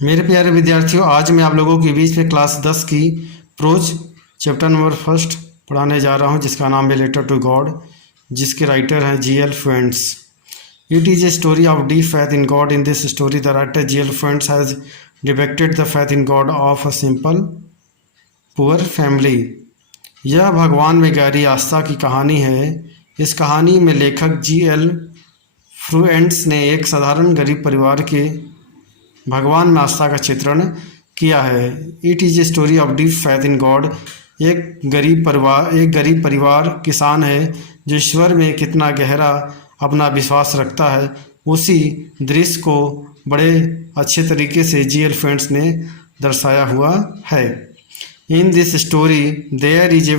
मेरे प्यारे विद्यार्थियों, आज मैं आप लोगों के बीच में क्लास 10 की प्रोज चैप्टर नंबर फर्स्ट पढ़ाने जा रहा हूं, जिसका नाम है लेटर टू गॉड, जिसके राइटर हैं G.L. Fuentes। It is a story of deep faith in God. In this story, the writer G.L. Fuentes has depicted the faith in God of a simple poor family. यह भगवान में गहरी आस्था की कहानी है। इस कहानी में लेखक G.L. Fuentes ने एक साधारण गरीब परिवार के भगवान में आस्था का चित्रण किया है। It is a story of deep faith in God. एक गरीब परिवार किसान है जो ईश्वर में कितना गहरा अपना विश्वास रखता है, उसी दृश्य को बड़े अच्छे तरीके से G.L. Fuentes ने दर्शाया हुआ है। In this story there is a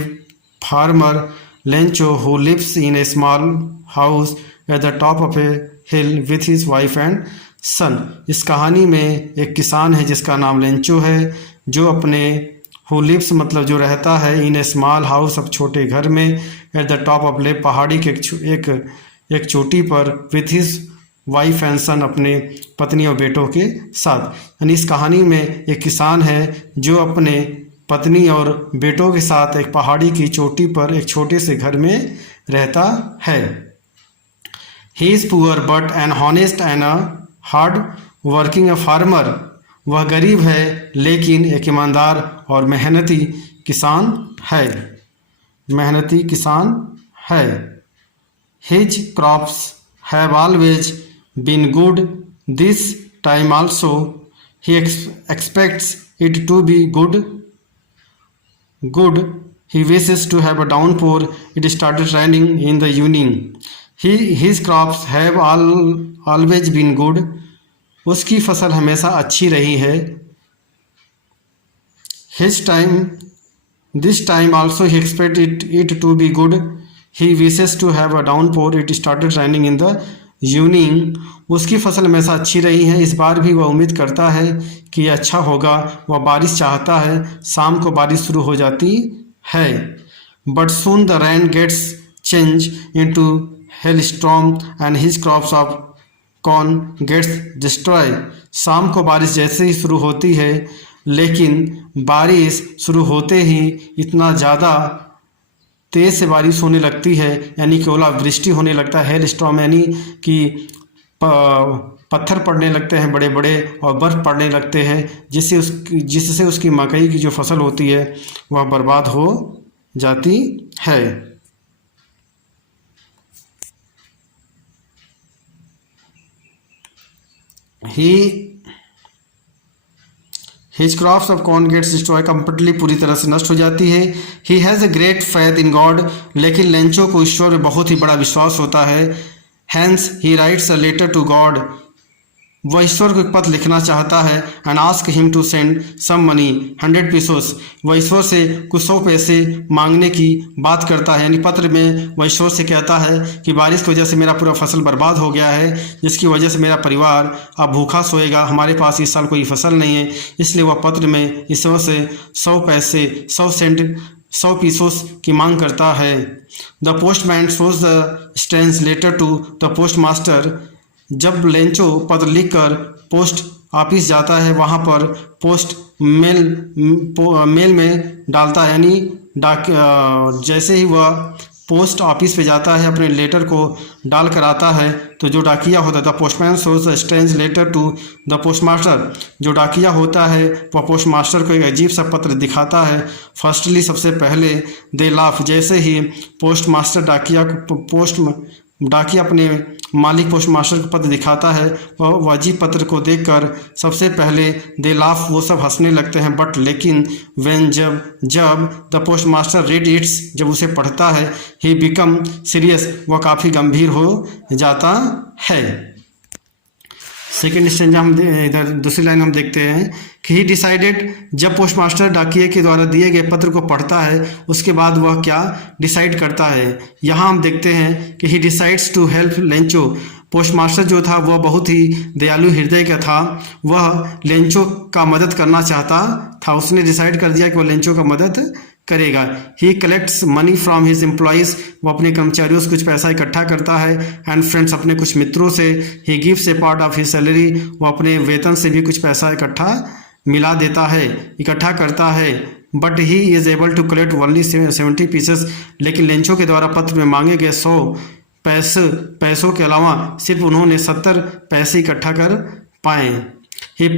farmer Lencho who lives in a small house at the top of a hill with his wife and son. इस कहानी में एक किसान है जिसका नाम लेंचो है, जो अपने हु लिव्स मतलब जो रहता है इन ए स्मॉल हाउस, अब छोटे घर में, एट द टॉप ऑफ ले पहाड़ी के एक चोटी पर, विथ हिज वाइफ एंड सन अपने पत्नी और बेटों के साथ। यानी इस कहानी में एक किसान है जो अपने पत्नी और बेटों के साथ एक पहाड़ी की चोटी पर एक छोटे से घर में रहता है। He is poor but N honest and a hard working a farmer. वह गरीब है लेकिन एक ईमानदार और मेहनती किसान है। His crops have always been good this time also. He expects it to be good. He wishes to have a downpour. It started raining in the evening. His crops have always been good. उसकी फसल हमेशा अच्छी रही है। This time also he expected it to be good. He wishes to have a downpour. It started raining in the evening. उसकी फसल हमेशा अच्छी रही है। इस बार भी वह उम्मीद करता है कि अच्छा होगा। वह बारिश चाहता है। शाम को बारिश शुरू हो जाती है। But soon the rain gets changed into hailstorm and his crops of corn gets destroyed. शाम को बारिश जैसे ही शुरू होती है, लेकिन बारिश शुरू होते ही इतना ज़्यादा तेज़ से बारिश होने लगती है, यानी कि ओलावृष्टि होने लगता है। हेल स्टॉर्म यानी कि पत्थर पड़ने लगते हैं बड़े बड़े और बर्फ़ पड़ने लगते हैं, जिससे उसकी मकई की जो फसल होती है वह बर्बाद हो जाती है। His crops of corn gets destroyed, completely पूरी तरह से नष्ट हो जाती है। He has a great faith in God, लेकिन लेंचो को ईश्वर में बहुत ही बड़ा विश्वास होता है। Hence he writes a letter to God. वह ईश्वर को एक पत्र लिखना चाहता है। And ask him to send some money 100 pesos. वह ईश्वर से कुछ 100 पैसे मांगने की बात करता है। यानी पत्र में वह ईश्वर से कहता है कि बारिश की वजह से मेरा पूरा फसल बर्बाद हो गया है, जिसकी वजह से मेरा परिवार अब भूखा सोएगा। हमारे पास इस साल कोई फसल नहीं है। इसलिए वह पत्र में ईश्वर से 100 पैसे 100 पीसोस की मांग करता है। The postman shows the strange letter to the post master. जब लेंचो पत्र लिखकर पोस्ट ऑफिस जाता है, वहाँ पर पोस्ट मेल में डालता है। यानी जैसे ही वह पोस्ट ऑफिस पे जाता है, अपने लेटर को डाल कर आता है, तो जो डाकिया होता है, the postman shows a strange letter to the post master. जो डाकिया होता है वह पोस्ट मास्टर को एक अजीब सा पत्र दिखाता है। फर्स्टली सबसे पहले दे लाफ. जैसे ही पोस्ट मास्टर डाकिया अपने मालिक पोस्ट मास्टर को पत्र दिखाता है, वह अजीब पत्र को देखकर सबसे पहले दे लाफ, वो सब हंसने लगते हैं। बट लेकिन जब the post master read it's, जब उसे पढ़ता है, ही बिकम सीरियस, वह काफ़ी गंभीर हो जाता है। सेकेंड स्टेंजा हम इधर दूसरी लाइन हम देखते हैं कि ही डिसाइडेड. जब पोस्ट मास्टर डाकिये के द्वारा दिए गए पत्र को पढ़ता है, उसके बाद वह क्या डिसाइड करता है, यहाँ हम देखते हैं कि he decides to help Lencho. Post master जो था वह बहुत ही दयालु हृदय का था। वह लेंचो का मदद करना चाहता था। उसने डिसाइड कर दिया कि वह लेंचो का मदद करेगा। He collects money from his employees, वो अपने कर्मचारियों से कुछ पैसा इकट्ठा करता है। एंड फ्रेंड्स, अपने कुछ मित्रों से। He gives A part of his salary, वो अपने वेतन से भी कुछ पैसा मिला देता है, इकट्ठा करता है। But he is able to collect only 70 pieces, लेकिन लेंचो के द्वारा पत्र में मांगे गए 100 पैसों के अलावा सिर्फ उन्होंने 70 पैसे इकट्ठा कर पाए। He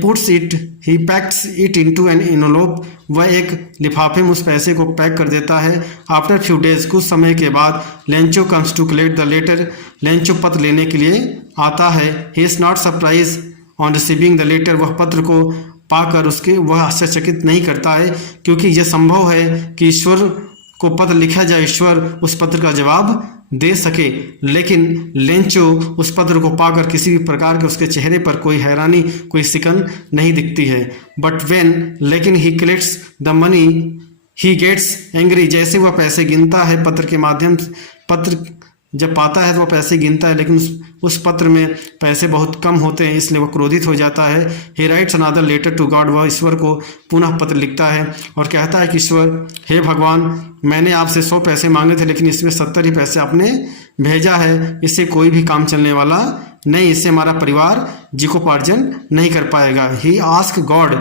packs it into an envelope, वह एक लिफाफे में उस पैसे को पैक कर देता है। आफ्टर फ्यू डेज, कुछ समय के बाद, Lencho comes to collect the letter, Lencho पत्र लेने के लिए आता है। He is not surprise on receiving the letter, वह पत्र को पाकर वह आश्चर्यचकित नहीं करता है, क्योंकि यह संभव है कि ईश्वर को पत्र लिखा जाए, ईश्वर उस पत्र का जवाब दे सके। लेकिन लेंचो उस पत्र को पाकर किसी भी प्रकार के उसके चेहरे पर कोई हैरानी, कोई सिकन नहीं दिखती है। बट लेकिन he collects the money he gets angry, जैसे वह पैसे गिनता है पत्र के माध्यम से, पत्र जब पाता है तो वह पैसे गिनता है, लेकिन उस पत्र में पैसे बहुत कम होते हैं, इसलिए वह क्रोधित हो जाता है। He writes another letter to God, वह ईश्वर को पुनः पत्र लिखता है और कहता है कि ईश्वर, हे भगवान, मैंने आपसे 100 पैसे मांगे थे, लेकिन इसमें 70 ही पैसे आपने भेजा है। इससे कोई भी काम चलने वाला नहीं, इससे हमारा परिवार जीविकोपार्जन नहीं कर पाएगा। He ask God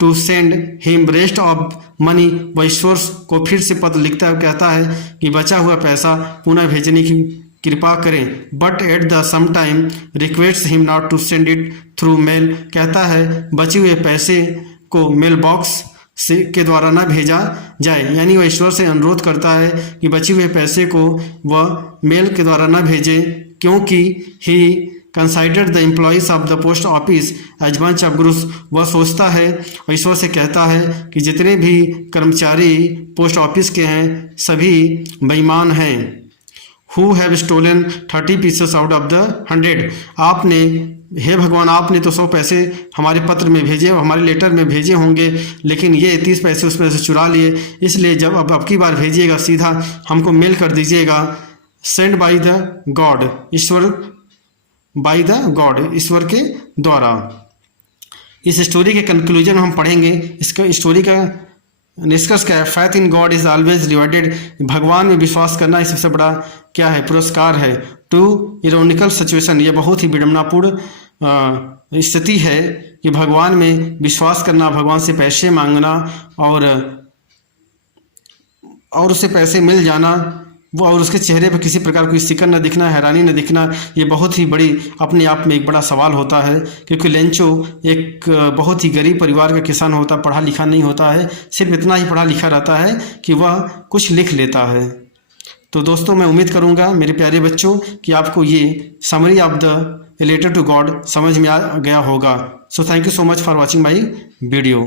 to send him rest of money, वह ईश्वर को फिर से पत्र लिखता है और कहता है कि बचा हुआ पैसा पुनः भेजने की कृपा करें। But at the same time request him not to send it through mail, कहता है बचे हुए पैसे को मेल बॉक्स के द्वारा ना भेजा जाए, यानी वह ईश्वर से अनुरोध करता है कि बचे हुए पैसे को वह मेल के द्वारा ना भेजे, क्योंकि he considered the employees of the post office as bunch of crooks, वह सोचता है और ईश्वर से कहता है कि जितने भी कर्मचारी पोस्ट ऑफिस के हैं सभी बेईमान हैं। Who have stolen 30 pieces out of the 100, आपने, हे भगवान, आपने तो 100 पैसे हमारे पत्र में भेजे, हमारे लेटर में भेजे होंगे, लेकिन ये 30 पैसे उसमें से चुरा लिए, इसलिए जब अब की बार भेजिएगा सीधा हमको मेल कर दीजिएगा। Send by the God, by the God, ईश्वर के द्वारा। इस स्टोरी के कंक्लूजन हम पढ़ेंगे। इसका स्टोरी का निष्कर्ष क्या है? Faith in God is always rewarded, भगवान में विश्वास करना ही सबसे बड़ा क्या है? पुरस्कार है। टू इरोनिकल सिचुएशन, यह बहुत ही विडम्बनापूर्ण स्थिति है कि भगवान में विश्वास करना, भगवान से पैसे मांगना और उसे पैसे मिल जाना, वो और उसके चेहरे पर किसी प्रकार कोई सिकन न दिखना, हैरानी न दिखना, ये बहुत ही बड़ी अपने आप में एक बड़ा सवाल होता है, क्योंकि लेंचो एक बहुत ही गरीब परिवार का किसान होता, पढ़ा लिखा नहीं होता है, सिर्फ इतना ही पढ़ा लिखा रहता है कि वह कुछ लिख लेता है। तो दोस्तों, मैं उम्मीद करूंगा मेरे प्यारे बच्चों कि आपको ये summary of the letter to God समझ में आ गया होगा। So thank you so much for watching my video.